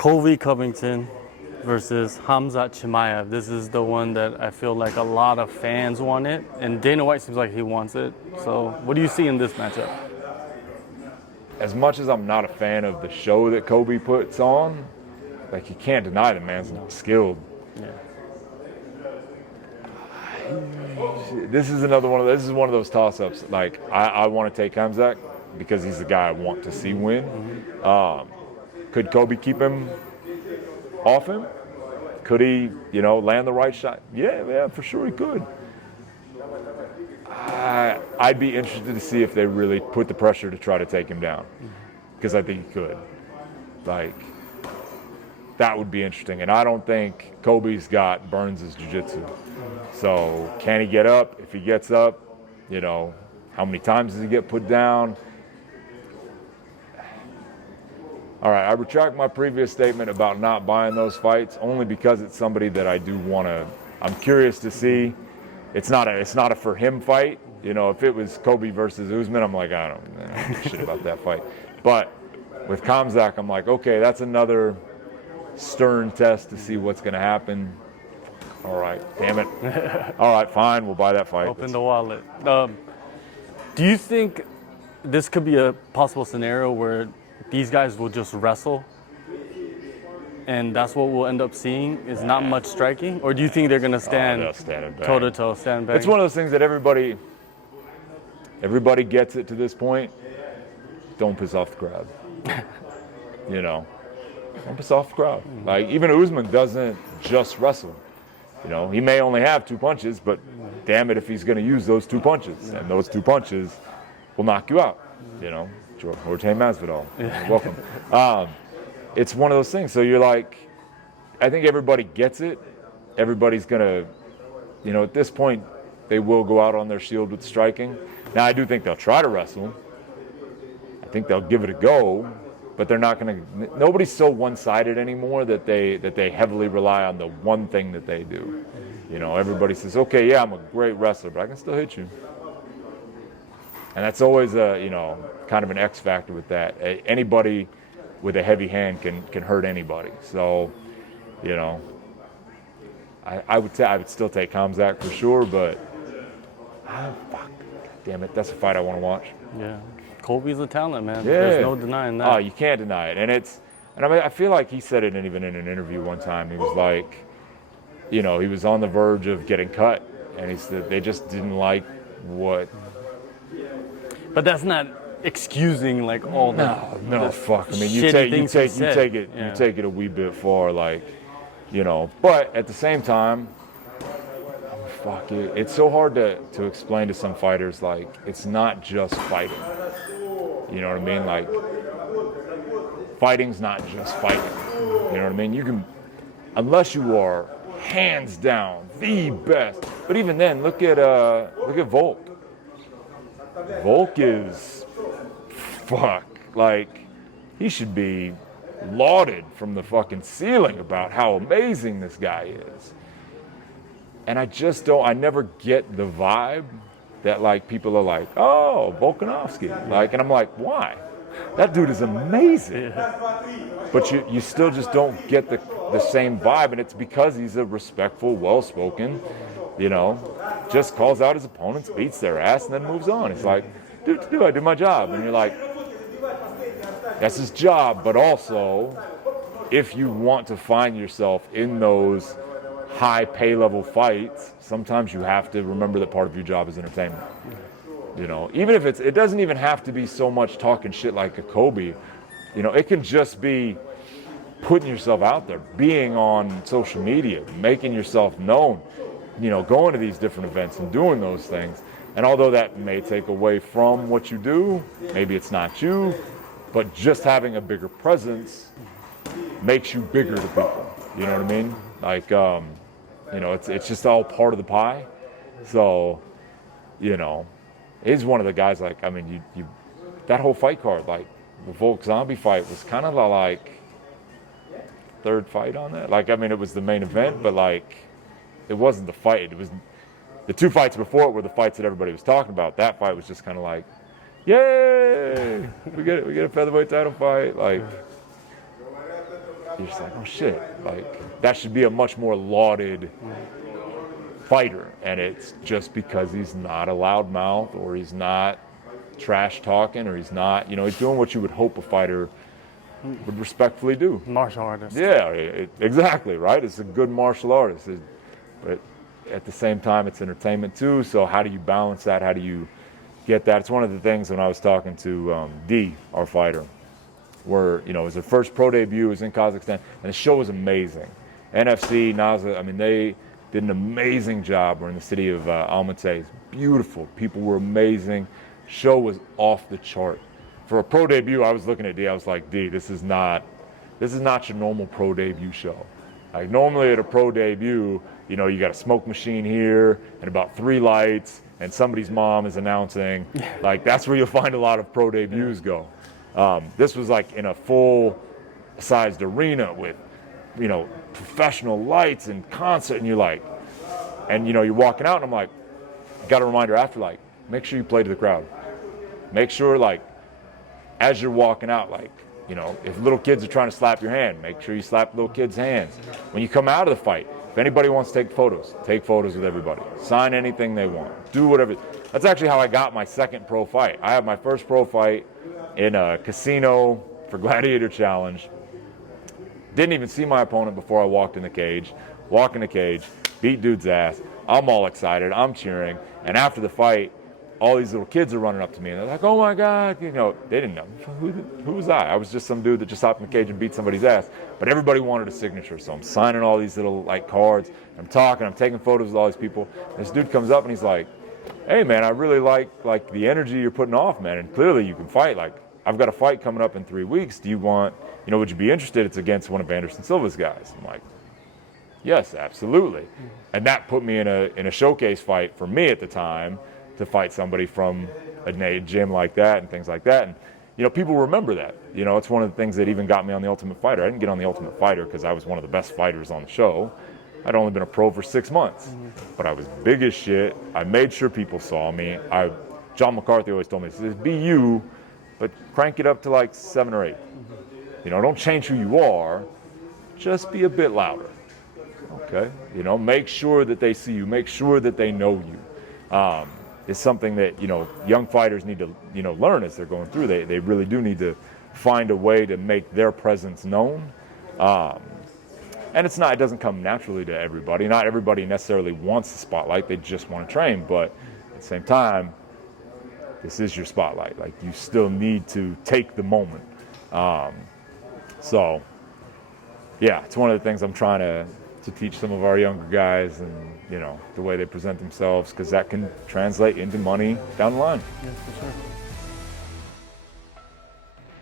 Colby Covington versus Khamzat Chimaev. This is the one that I feel like a lot of fans want it, and Dana White seems like he wants it. So what do you see in this matchup? As much as I'm not a fan of the show that Colby puts on, like, you can't deny the man's skilled. Yeah. This is another one of those. This is one of those toss-ups. Like, I want to take Khamzat because he's the guy I want to see win. Could Colby keep him off him? Could he, land the right shot? Yeah, for sure he could. I'd be interested to see if they really put the pressure to try to take him down, because I think he could. Like, that would be interesting. And I don't think Colby's got Burns' jiu-jitsu. So can he get up? If he gets up, how many times does he get put down? All right, I retract my previous statement about not buying those fights, only because it's somebody that I do want to. I'm curious to see. It's not a for him fight. If it was Colby versus Usman, I'm like, I don't know shit about that fight. But with Khamzat, I'm like, okay, that's another stern test to see what's going to happen. All right, damn it. All right, fine, we'll buy that fight. Open the wallet. Do you think this could be a possible scenario where these guys will just wrestle, and that's what we'll end up seeing, is not much striking? Or do you think they're going to stand toe-to-toe, stand back? It's one of those things that everybody gets it to this point. Don't piss off the crowd. Don't piss off the crowd. Like, even Usman doesn't just wrestle. He may only have 2 punches, but damn it if he's going to use those 2 punches. And those 2 punches will knock you out, Jorge Masvidal, welcome. It's one of those things. So you're like, I think everybody gets it. Everybody's going to, at this point, they will go out on their shield with striking. Now, I do think they'll try to wrestle. I think they'll give it a go, but they're not going to. Nobody's so one-sided anymore that they heavily rely on the one thing that they do. Everybody says, okay, yeah, I'm a great wrestler, but I can still hit you. And that's always a, kind of an X factor with that. Anybody with a heavy hand can hurt anybody. So, I would still take Khamzat for sure, but fuck, damn it, that's a fight I want to watch. Yeah, Colby's a talent, man. Yeah. There's no denying that. Oh, you can't deny it, and I feel like he said it even in an interview one time. He was like, he was on the verge of getting cut, and he said they just didn't like what. But that's not excusing like all no, fuck. I mean, you take it a wee bit far, like, But at the same time, fuck it. It's so hard to explain to some fighters, like, it's not just fighting. You know what I mean? Like, fighting's not just fighting. You know what I mean? You can, unless you are hands down the best. But even then, look at Volk. Volk is, like, he should be lauded from the fucking ceiling about how amazing this guy is. And I never get the vibe that, like, people are like, oh, Volkanovski. Like, and I'm like, why? That dude is amazing. But you still just don't get the same vibe, and it's because he's a respectful, well-spoken, just calls out his opponents, beats their ass, and then moves on. It's like, dude, I do my job. And you're like, that's his job, but also, if you want to find yourself in those high pay level fights, sometimes you have to remember that part of your job is entertainment. Even if it doesn't even have to be so much talking shit like a Colby. It can just be putting yourself out there, being on social media, making yourself known, going to these different events and doing those things. And although that may take away from what you do, maybe it's not you, but just having a bigger presence makes you bigger to people. You know what I mean? Like, it's just all part of the pie. So, he's one of the guys, like, I mean, you that whole fight card, like, the Volk Zombie fight was kind of like third fight on that. Like, I mean, it was the main event, but, like, it wasn't the fight. It was the 2 fights before it were the fights that everybody was talking about. That fight was just kind of like, yay, we get a featherweight title fight. Like, you're just like, oh shit, like that should be a much more lauded fighter, and it's just because he's not a loudmouth, or he's not trash talking, or he's not, he's doing what you would hope a fighter would respectfully do. Martial artist. Yeah, exactly, right? It's a good martial artist, but at the same time, it's entertainment too. So how do you balance that? How do you get that? It's one of the things when I was talking to D, our fighter, where it was their first pro debut, it was in Kazakhstan, and the show was amazing. NFC, Naza, I mean, they did an amazing job. We're in the city of Almaty. It's beautiful. People were amazing. Show was off the chart. For a pro debut, I was looking at D. I was like, D, this is not your normal pro debut show. Like normally at a pro debut, you got a smoke machine here and about 3 lights, and somebody's mom is announcing. Like that's where you'll find a lot of pro debuts go. This was like in a full-sized arena with, professional lights and concert, and you're like, and you're walking out, and I'm like, got a reminder after, like, make sure you play to the crowd. Make sure, like, as you're walking out, like, if little kids are trying to slap your hand, make sure you slap little kids' hands. When you come out of the fight, if anybody wants to take photos with everybody. Sign anything they want. Do whatever. That's actually how I got my second pro fight. I had my first pro fight in a casino for Gladiator Challenge. Didn't even see my opponent before I walked in the cage. Walk in the cage, beat dude's ass. I'm all excited. I'm cheering. And after the fight, all these little kids are running up to me, and they're like, oh my God, they didn't know. Who was I? I was just some dude that just hopped in the cage and beat somebody's ass. But everybody wanted a signature, so I'm signing all these little cards. I'm talking, I'm taking photos with all these people. And this dude comes up and he's like, hey man, I really like the energy you're putting off, man, and clearly you can fight. Like, I've got a fight coming up in 3 weeks. Do you want, would you be interested? It's against one of Anderson Silva's guys. I'm like, yes, absolutely. And that put me in a showcase fight for me at the time, to fight somebody from a gym like that and things like that. And, people remember that. It's one of the things that even got me on The Ultimate Fighter. I didn't get on The Ultimate Fighter because I was one of the best fighters on the show. I'd only been a pro for 6 months. But I was big as shit. I made sure people saw me. John McCarthy always told me, he says, be you, but crank it up to like 7 or 8. Don't change who you are. Just be a bit louder. Okay? Make sure that they see you. Make sure that they know you. Is something that young fighters need to learn as they're going through. They really do need to find a way to make their presence known, and it doesn't come naturally to everybody. Not everybody necessarily wants the spotlight. They just want to train, but at the same time, this is your spotlight. Like, you still need to take the moment. So yeah, it's one of the things I'm trying to teach some of our younger guys, and the way they present themselves, because that can translate into money down the line. Yeah, for sure.